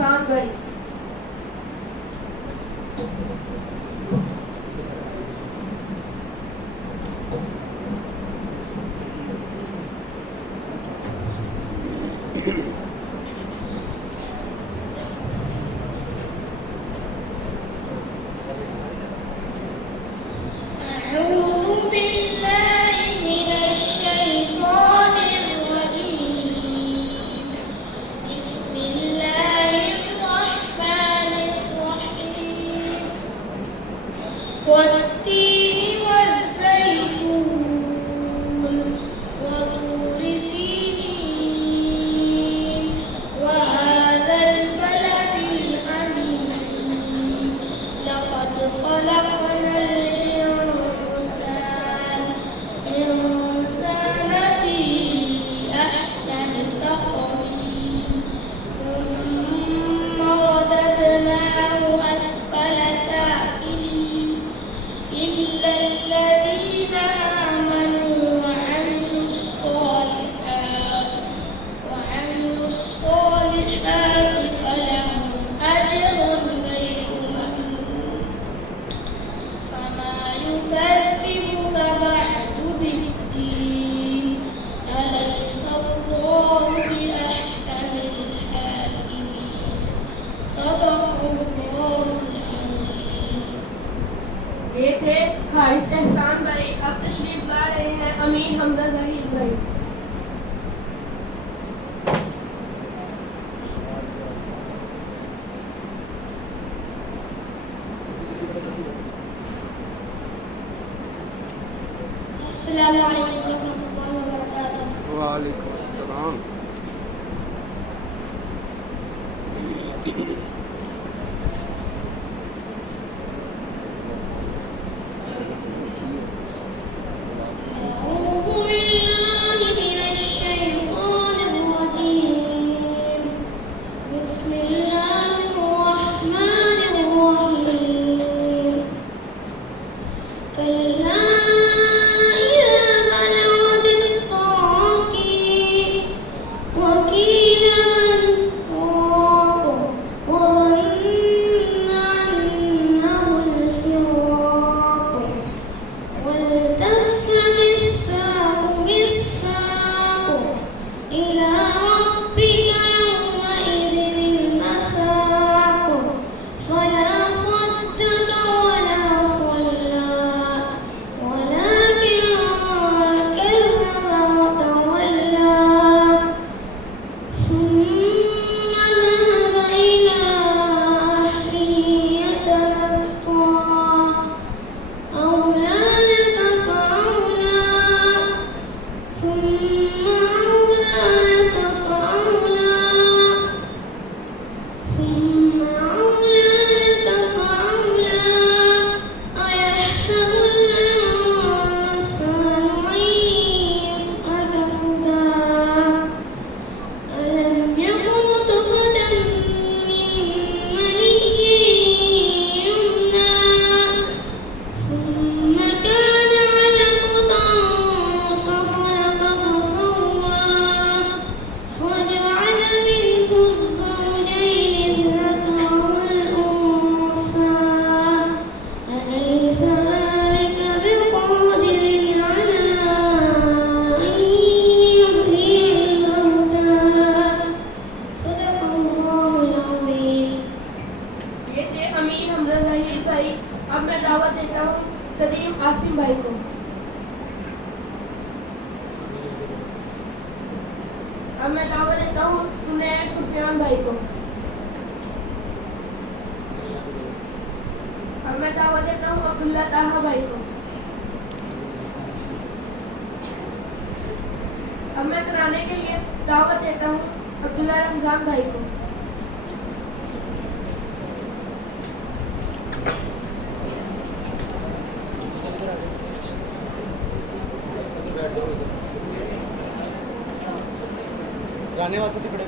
एहसान भाई। والتين والزيتون وطور سينين وهذا البلد الأمين لقد خلقنا الإنسان في أحسن تقويم ثم رددناه أسفل سافلين إلا الذين آمنوا وعملوا الصالحات فلهم أجر غير ممنون فما يكذبك بعد بالدين أليس الله بأحكم الحاكمين صدق الله العظيم. ये थे हारिस एहसान भाई। अब तशरीफ ला रहे हैं अमीन हमजा जहीर भाई। अस्सलामु अलैकुम रहमतुल्लाहि व बरकातुहू। वालेकुम अस्सलाम। أعوذ بالله من الشيطان الرجيم. بسم الله الرحمن الرحيم. كلا إذا بلغت التراقي وقيل من راق وظن أنه الفراق والتفت الساق بالساق إلى ربك يومئذ المساق فلا صدق ولا صلى ولكن كذب وتولى ثم ذهب إلى أهله يتمطى أولى لك فأولى ثم أولى لك فأولى ثم أولى لك فأولى أيحسب الإنسان أن يترك سدى ألم يك نطفة من مني يمنى ثم كان علقة فخلق فسوى فجعل منه الزوجين الذكر والأنثى أليس ذلك بقادر على أن يحيي الموتى صدق الله العظيم. ये थे अमीन हमजा जहीर भाई। अब मैं दावत देता हूँ कदीम आसिम भाई को। अब मैं दावत देता हूँ सुनैर सुफियान भाई को। अब मैं दावत देता हूँ अब्दुल्ला ताहा भाई को। अब मैं तराने के लिए दावत देता हूँ अब्दुल्ला रमजान भाई को। जाने वास्ते तिकडे